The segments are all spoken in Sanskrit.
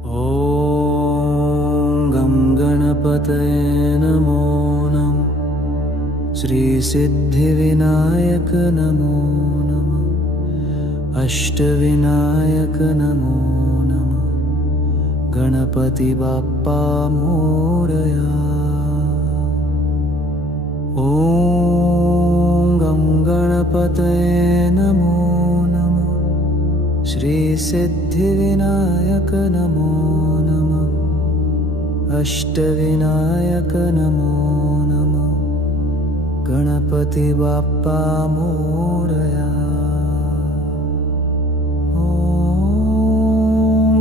ॐ गं गणपतये नमो नमः। श्रीसिद्धिविनायक नमो नमः। अष्टविनायक नमो नमः। गणपति बाप्पा मोरया। ॐ गं गणपतये नमो नमः। श्रीसिद्धिविनायक नमो नमः। अष्टविनायक नमो नमः। गणपति बाप्पा मोरया। ॐ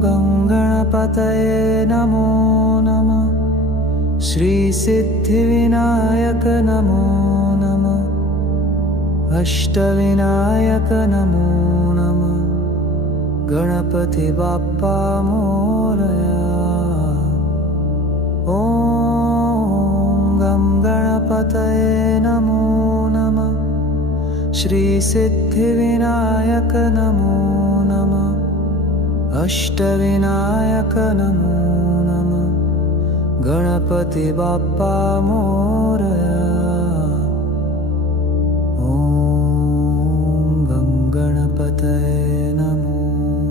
गं गणपतये नमो नमः। श्रीसिद्धिविनायक नमो नमः। अष्टविनायक नमो नमः। गणपति बाप्पा मोरया। ॐ गं गणपतये नमो नमः। श्रीसिद्धिविनायक नमो नमः। अष्टविनायक नमो नमः। गणपति बाप्पा मोरया। ॐ गं गणपतये नमो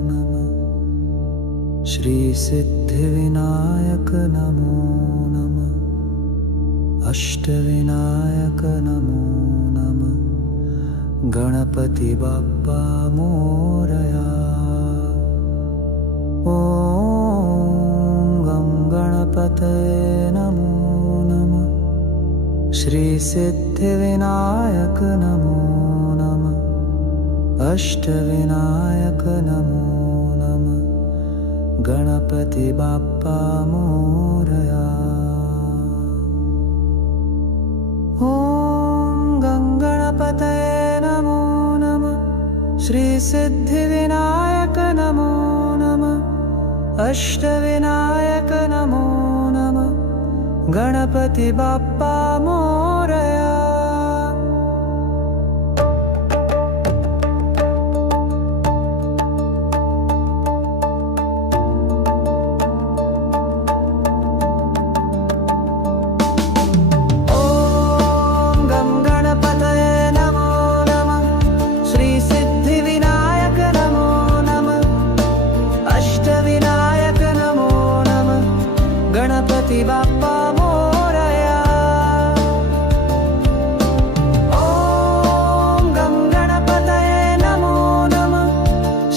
नमः। श्रीसिद्धिविनायक नमो नमः। अष्टविनायक नमो नमः। गणपति बाप्पा मोरया। ॐ गं गणपतये नमो नमः। श्रीसिद्धिविनायक नमो नमः। अष्टविनायक नमो नमः। गणपति बाप्पा मोरया। ॐ गं गणपतये नमो नमः। श्रीसिद्धिविनायक नमो नमः। अष्टविनायक नमो नमः। गणपति बाप्पा मोरया। गणपति बाप्पा मोरया। ॐ गं गणपतये नमो नमः।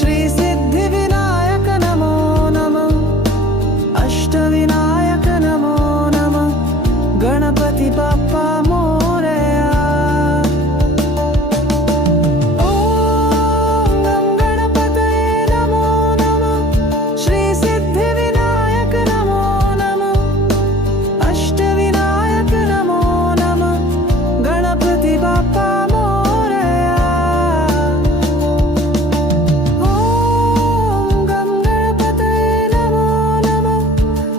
श्रीसिद्धिविनायक नमो नमः। अष्टविनायक नमो नमः। गणपति बाप्पा मोरया। ॐ गं गणपतये नमो नमः। श्रीसिद्धिविनायक नमो नमः। अष्टविनायक नमो नमः। गणपति बाप्पा मोरया। ॐ गं गणपतये नमो नमः।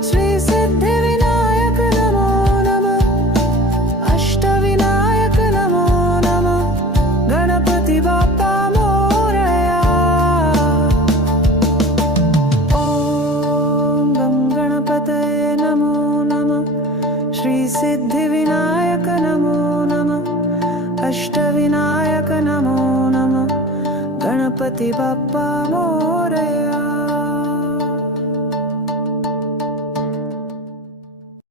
श्रीसिद्धिविनायक नमो नमः। अष्टविनायक नमो नमः। गणपति बाप्पा मोरया। ॐ गं गणपतये नमो नमः। श्रीसिद्धिविनायक नमो नमः। अष्टविनायक नमो नमः। गणपति बाप्पा मोरया।